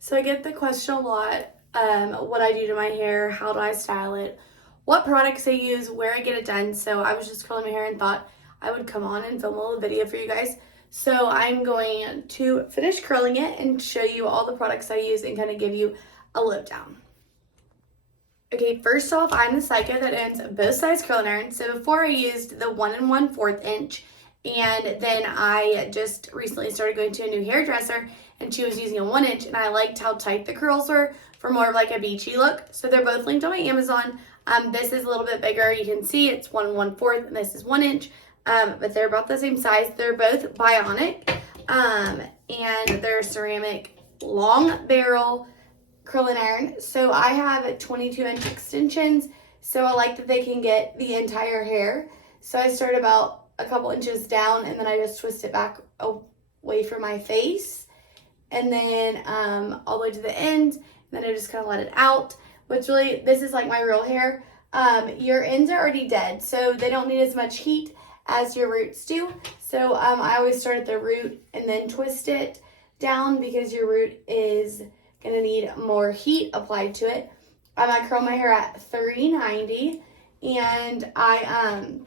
So I get the question a lot, what I do to my hair, how do I style it, what products I use, where I get it done. So I was just curling my hair and thought I would come on and film a little video for you guys. So I'm going to finish curling it and show you all the products I use and kind of give you a lowdown. Okay, first off, I'm the psycho that owns both sides curling irons. So before I used the 1 1/4 inch, and then I just recently started going to a new hairdresser and she was using a 1 inch, and I liked how tight the curls were for more of like a beachy look. So they're both linked on my Amazon. This is a little bit bigger. You can see it's 1 1/4 and this is 1 inch, but they're about the same size. They're both Bioiconic, and they're ceramic long barrel curling iron. So I have 22-inch extensions, so I like that they can get the entire hair. So I start about a couple inches down and then I just twist it back away from my face, and then all the way to the end, and then I just kind of let it out. Which really, this is like my real hair. Your ends are already dead, so they don't need as much heat as your roots do. So I always start at the root and then twist it down because your root is gonna need more heat applied to it. I curl my hair at 390, and I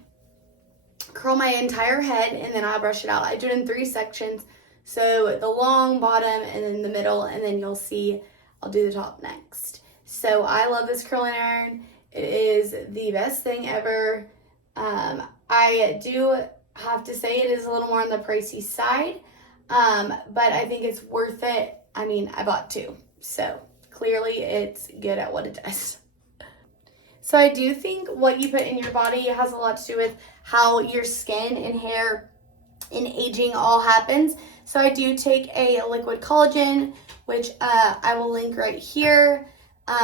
curl my entire head and then I'll brush it out. I do it in 3 sections. So the long, bottom, and then the middle, and then you'll see I'll do the top next. So I love this curling iron. It is the best thing ever. I do have to say it is a little more on the pricey side, but I think it's worth it. I mean, I bought 2, so clearly it's good at what it does. So I do think what you put in your body has a lot to do with how your skin and hair and aging all happens. So I do take a liquid collagen, which I will link right here,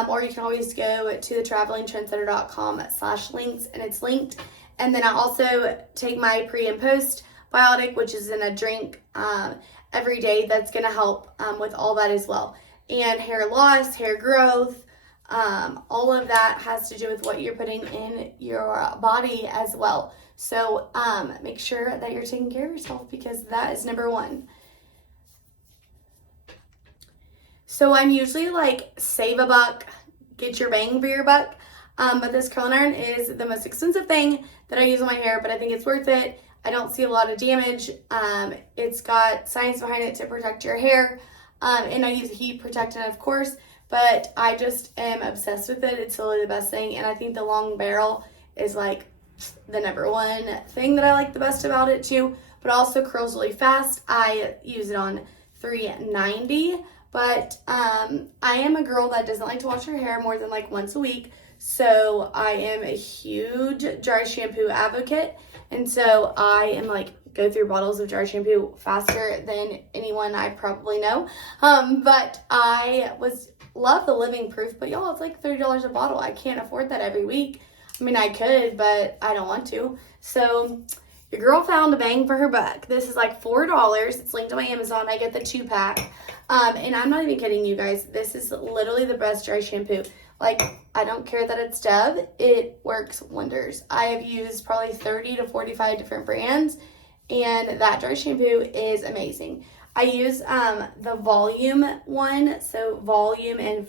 or you can always go to the travelingtrendsetter.com/links, and it's linked. And then I also take my pre and post biotic, which is in a drink every day. That's going to help with all that as well. And hair loss, hair growth, all of that has to do with what you're putting in your body as well. So make sure that you're taking care of yourself, because that is number 1. So I'm usually like, save a buck, get your bang for your buck. But this curling iron is the most expensive thing that I use on my hair, but I think it's worth it. I don't see a lot of damage. It's got science behind it to protect your hair. And I use heat protectant, of course, but I just am obsessed with it. It's really the best thing. And I think the long barrel is like the number 1 thing that I like the best about it too, but also curls really fast. I use it on 390, but I am a girl that doesn't like to wash her hair more than like once a week. So I am a huge dry shampoo advocate. And so I am like, go through bottles of dry shampoo faster than anyone I probably know. But I love the living proof, but y'all, it's like $30 a bottle. I can't afford that every week. I mean, I could, but I don't want to. So your girl found a bang for her buck. This is like $4. It's linked on my Amazon. I get the 2-pack. And I'm not even kidding you guys. This is literally the best dry shampoo. Like, I don't care that it's Dove. It works wonders. I have used probably 30 to 45 different brands, and that dry shampoo is amazing. I use the volume one, so volume and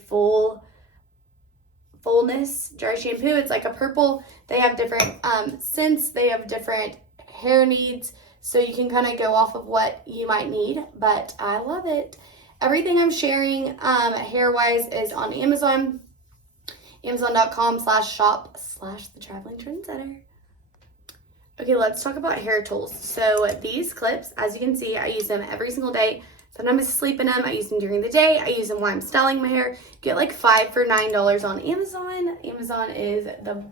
fullness dry shampoo. It's like a purple. They have different scents. They have different hair needs, so you can kind of go off of what you might need, but I love it. Everything I'm sharing hair-wise is on Amazon. Amazon.com/shop/the traveling trendsetter. Okay, let's talk about hair tools. So these clips, as you can see, I use them every single day. Sometimes I sleep in them. I use them during the day. I use them while I'm styling my hair. Get like 5 for $9 on Amazon. Amazon is the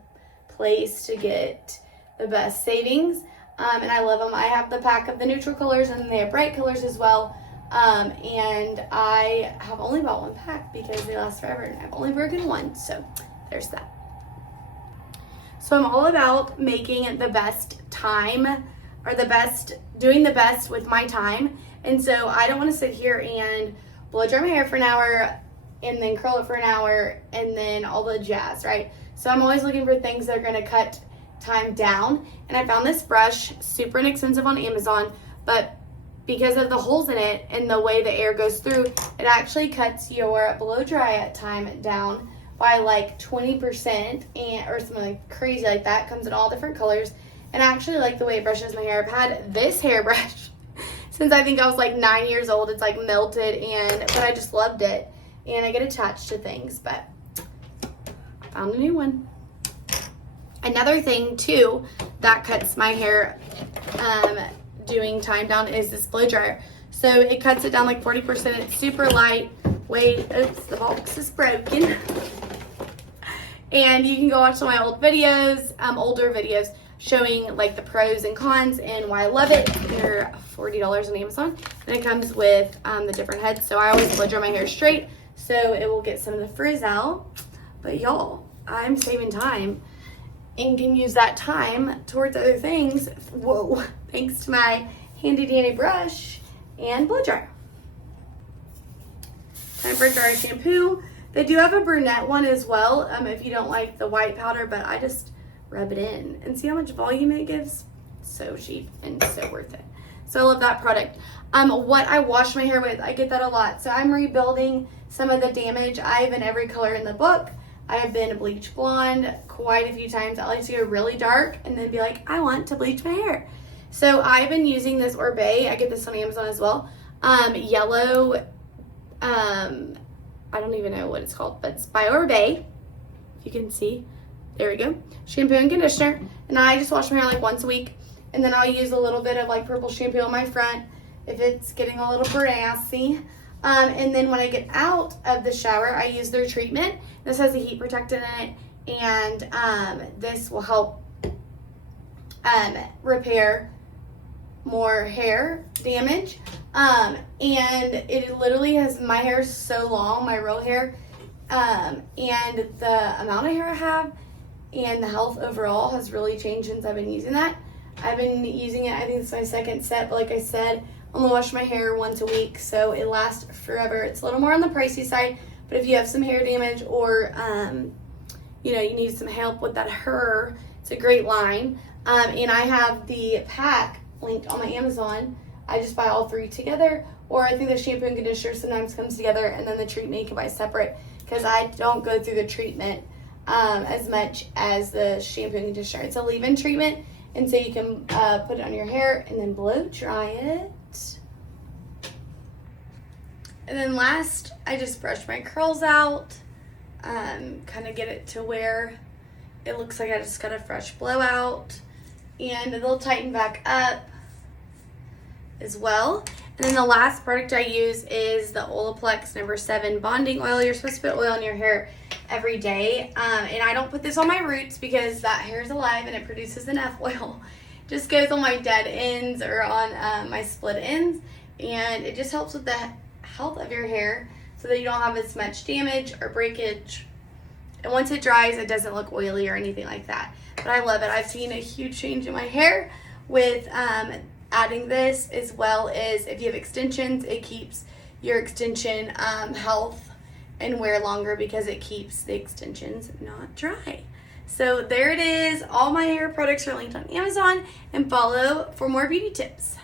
place to get the best savings. And I love them. I have the pack of the neutral colors, and they have bright colors as well. And I have only bought 1 pack because they last forever, and I've only broken 1, so there's that. So I'm all about making the best time, or doing the best with my time. And so I don't want to sit here and blow dry my hair for an hour and then curl it for an hour and then all the jazz, right? So I'm always looking for things that are going to cut time down. And I found this brush super inexpensive on Amazon, but because of the holes in it and the way the air goes through, it actually cuts your blow dry time down by like 20% or something like crazy like that. It comes in all different colors. And I actually like the way it brushes my hair. I've had this hairbrush since I think I was like 9 years old. It's like melted, but I just loved it. And I get attached to things, but I found a new one. Another thing too that cuts my hair doing time down is this blow dryer. So it cuts it down like 40%. It's super light weight. Oops, the box is broken. And you can go watch some of my old videos, older videos, showing like the pros and cons and why I love it. They're $40 on Amazon, and it comes with the different heads. So I always blow dry my hair straight, so it will get some of the frizz out. But y'all, I'm saving time and can use that time towards other things. Whoa, thanks to my handy dandy brush and blow dryer. Time for dry shampoo. They do have a brunette one as well, if you don't like the white powder, but I just rub it in and see how much volume it gives. So cheap and so worth it. So I love that product. What I wash my hair with, I get that a lot. So I'm rebuilding some of the damage. I have in every color in the book. I have been bleach blonde quite a few times. I like to go really dark and then be like, I want to bleach my hair. So I've been using this Oribe. I get this on Amazon as well. Yellow, I don't even know what it's called, but it's by Oribe. If you can see. There we go. Shampoo and conditioner. And I just wash my hair like once a week. And then I'll use a little bit of like purple shampoo on my front if it's getting a little brassy. And then when I get out of the shower, I use their treatment. This has a heat protectant in it. And this will help repair more hair damage. And it literally has, my hair is so long, my real hair. And the amount of hair I have and the health overall has really changed since I've been using that. I've been using it, I think it's my second set, but like I said, I only wash my hair once a week, so it lasts forever. It's a little more on the pricey side, but if you have some hair damage or, you know, you need some help with that hair, it's a great line. And I have the pack linked on my Amazon. I just buy all three together, or I think the shampoo and conditioner sometimes comes together, and then the treatment you can buy separate, because I don't go through the treatment as much as the shampoo and conditioner. It's a leave-in treatment, and so you can put it on your hair and then blow dry it. And then last, I just brush my curls out, kind of get it to where it looks like I just got a fresh blowout, and they'll tighten back up as well. And then the last product I use is the Olaplex number 7 bonding oil. You're supposed to put oil in your hair every day, and I don't put this on my roots because that hair is alive and it produces enough oil. It just goes on my dead ends or on my split ends, and it just helps with the health of your hair so that you don't have as much damage or breakage. And once it dries, it doesn't look oily or anything like that. But I love it. I've seen a huge change in my hair with adding this, as well as if you have extensions, it keeps your extension health and wear longer because it keeps the extensions not dry. So there it is. All my hair products are linked on Amazon, and follow for more beauty tips.